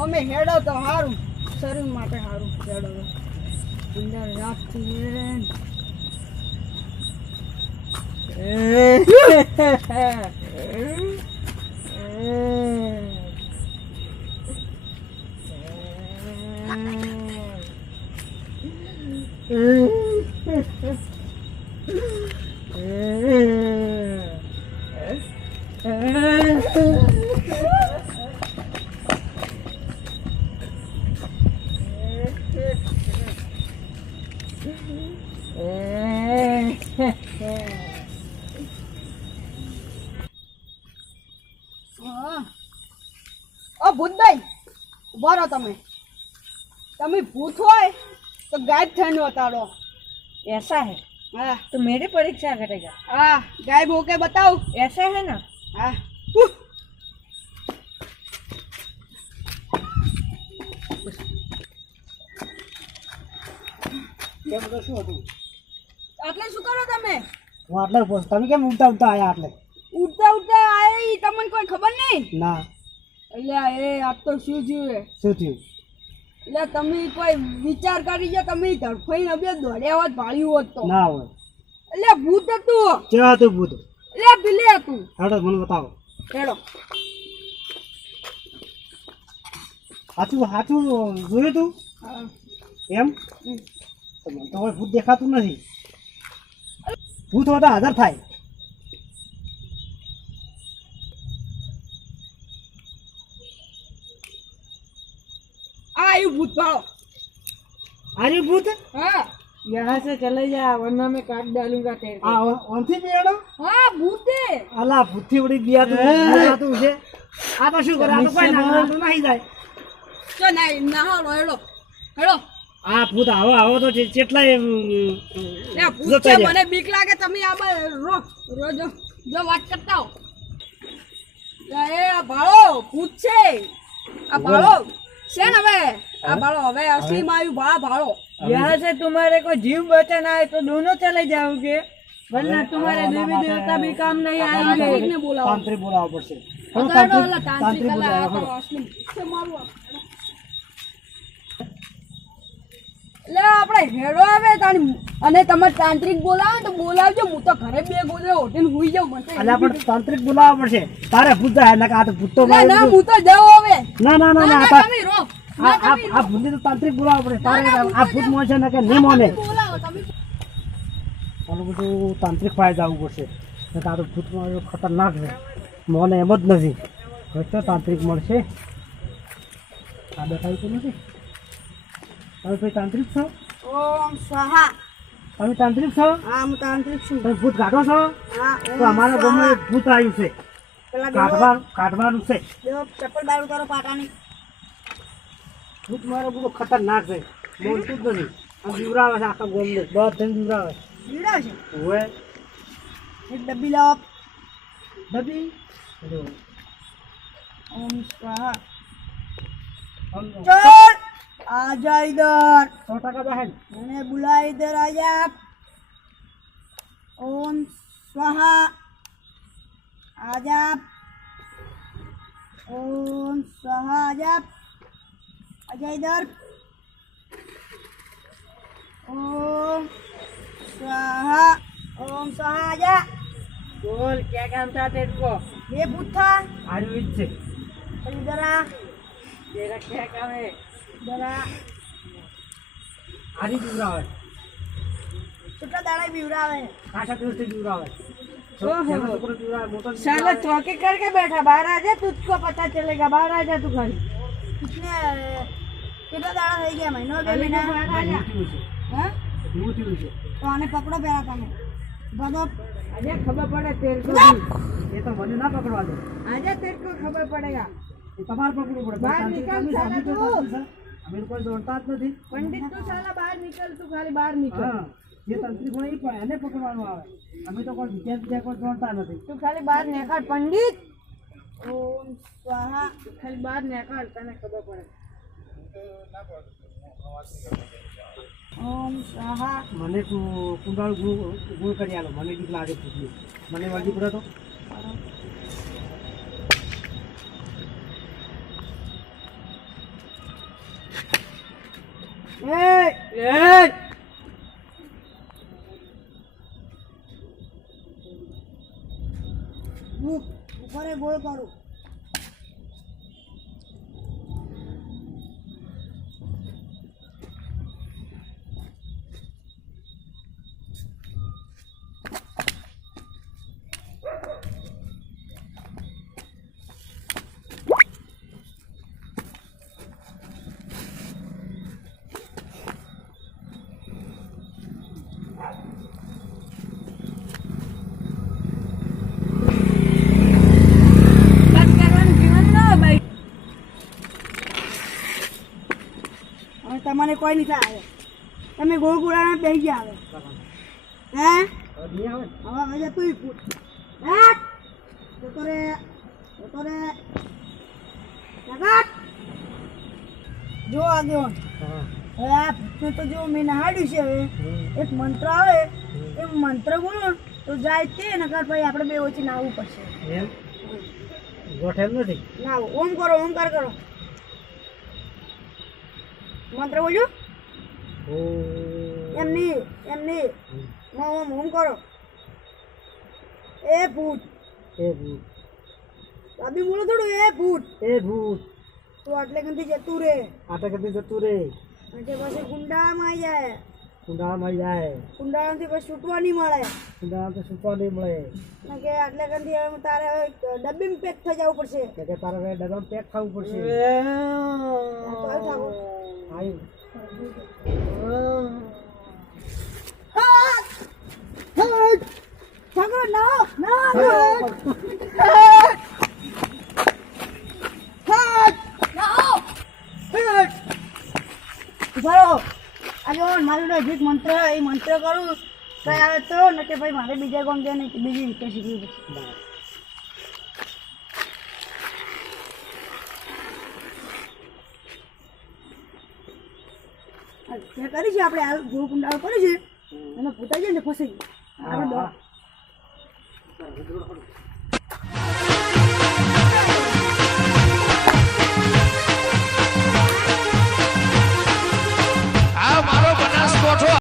અમે હેડો તો સારું શરીર માટે સારું હેડો અંદર રાખતી ઓ ભૂતભાઈ ઉભા રહો તમે ભૂત હોય तो गायब થઈને ઉતારો ऐसा है हाँ तो मेरी परीक्षा करेगा हाँ गायब होके बताओ ऐसा है ना हाँ કેમ તો શું હતું આટલે શું કરો તમે હું આટલે પોસ તમે કેમ ઉડતા ઉડતા આયા આટલે ઉડતા ઉડતા આયા ઈ તમને કોઈ ખબર નહીં ના એટલે એ આપ તો શું થયું શું થયું એટલે તમે કોઈ વિચાર કરી જો તમે ધડફઈને બે દોડ્યા હોત ભાળ્યું હોત તો ના હોય એટલે ભૂત હતું કેવા હતું ભૂત એટલે બિલે હતું હેડો મને બતાવો હેડો સાચું સાચું જોયું તું હા એમ તો મને તો હવે ભૂત દેખાતું નથી ભૂત હોય તો હાજર થાય આયુ ભૂત ભાળો આર્યું ભૂત હા यहाँ से चले जा वरना मैं काट डालूंगा तेरे को આ ઓનથી બેડો હા ભૂત છે અલા ભૂતથી ઉડી ગયા તું છે આ તો શું કરે આ તો કોઈ ના તો નહીં જાય તો નહીં ના હેડો હેડો આ ભૂત આવો આવો તો કેટલાય એ ભૂત છે મને બીક લાગે તમે આ રોજ જો વાત કરતા હો એ આ ભાળો ભૂત છે આ ભાળો છે ને હવે આ ભાળો હવે અસલી માં આવ્યું ભાળો यहाँ से तुम्हारे को जीव बचाना है तो दोनों चले जाओगे वरना तुम्हारे देवी देवता भी काम नहीं आएंगे તાંત્રિકને બોલાવો તાંત્રિક બોલાવવો પડશે તાંત્રિક એટલે અસલી છે મારું એટલે આપણે હેડો આવે તાણી અને તમે તાંત્રિક બોલાવો તો બોલાવજો હું તો ઘરે બે ગોદરે હોટેલ હુઈ જાઉં મને અલા પણ તાંત્રિક બોલાવવા પડશે તારે ભૂત જાય ના આ તો ભૂત તો ના હું તો જાઉં હવે ના ના ના ના તમે રો આ ભૂતને તો તાંત્રિક બોલાવવા પડે તારે આ ભૂત મોસે ને કે નહીં મોને બોલાવો તમે ઓલું બધું તાંત્રિક પાસે જવું પડશે ને તારું ભૂત ખતરનાક છે મોને એમ જ નથી તો તાંત્રિક મળશે આ દેખાય તો નથી તમે ભાઈ તાંત્રિક છો ઓમ સ્વાહા તમે તાંત્રિક છો હા હું તાંત્રિક છું તમે ભૂત કાઢો છો હા તો અમારા ગામમાં એક ભૂત આવ્યું છે પેલા કાઢવાનું છે દેવો ચપ્પલ બાર ઉતારો પાટાની ભૂત મારો બધો ખતરનાક છે બોલતું જ નથી આમ જીવરાવે છે આખા ગામને બધે જીવરાવે લીડા છે હોય એક ડબ્બી લાવો ડબ્બી ओम स्वाहा हम चल आजा इधर 100 बहन मैंने बुलाया इधर आजा ओम स्वाहा आजा ओम स्वाहा आजा आजा इधर ओम स्वाहा आजा बोल क्या काम था तेरे को ये भूत था आयुर्वेद से चल इधर आ तेरा क्या काम है इधर आ आदि जीवरावे कितना दाड़ा बिवरावे काशा दिवस से जीवरावे ओहो। छोकरो जीवरावे मोटो साला चौकी करके बैठा बाहर आ जा तुझको पता चलेगा बाहर आ जा तू घर कितने कितना दाड़ा થઈ ગયા મહિનો બે अभी મહિના तो बाहर आ जा હા जीवती हुई है તો આને પકડો પહેલા તમે ભાગો आजा खबर पड़े तेरे को भी ये तो મને ના પકડવા દે आजा तेरे को खबर पड़ेगा એ તમારે પકડવું પડે બહાર નીકળ, સાલા તું. અમે કોઈ દોડતા જ નથી पंडित तू साला बाहर निकल तू खाली बाहर निकल હા જે તંત્રી હોય એ પણ એને પકડવાનું આવે અમે તો કોઈ બીજા કોઈ દોડતા નથી तू खाली बाहर निकल पंडित ઓમ સ્વાહા खाली बाहर निकल तने खबर पड़े ઓમ સ્વાહા મને તું કુંડાળ ગુણ કરી આલો મને બીક લાગે પૂછ્યું મને વળગી પડે તો ઉપરે ગોળ કરું. બસ કરવાનું જીવન ન ભાઈ. હવે તમને કોઈ નહીં થાય. તમે ગોળ ગોળાના બેસી ગયા હવે. હે હવે નહીં આવે ને? હવે તું પૂછ. હે જતો રે જગત જો આગળ. હા. હવે આ ભૂતને તો જો મેં નહાડ્યું છે. હવે એક મંત્ર આવે એ મંત્ર બોલો ને તો જાય તે નકર પછી આપણે બે વચ્ચે નાહવું પડશે. એમ ગોઠેલ નથી. નાહો. ઓમ કરો, ઓમકાર કરો. મંત્ર બોલ્યો ઓ એમ નહીં ઓમ કરો. એ ભૂત એ ભૂત ભાભી બોલો થોડું. એ ભૂત એ ભૂત તું આટલે કંથી જતું રે આટા કરતી જતું રે અને પછી કુંડાળામાં આવી જાય. કુંડાળામાં જાય કુંડાળાથી પછી છૂટવા નહીં મળે. કુંડાળા તો સુપા નહીં મળે કારણ કે આટલે કંથી હવે તારે ડબ્બીમાં પેક થઈ જવું પડશે. કે તારે હવે ડબ્બામાં પેક ખાવું પડશે તો હવે થાકો. આવ્યું ઠાકોર નાહો. મારું નજીક મંત્ર એ મંત્ર કરું કઈ આવે તો ને કે ભાઈ મારે બીજા ગામ જઈને બીજી રીતે શીખવી પડશે. તે કરી છે આપણે આ ગોળ કુંડાળ કરી છે અને પૂતા જઈને ફસાઈ આપણે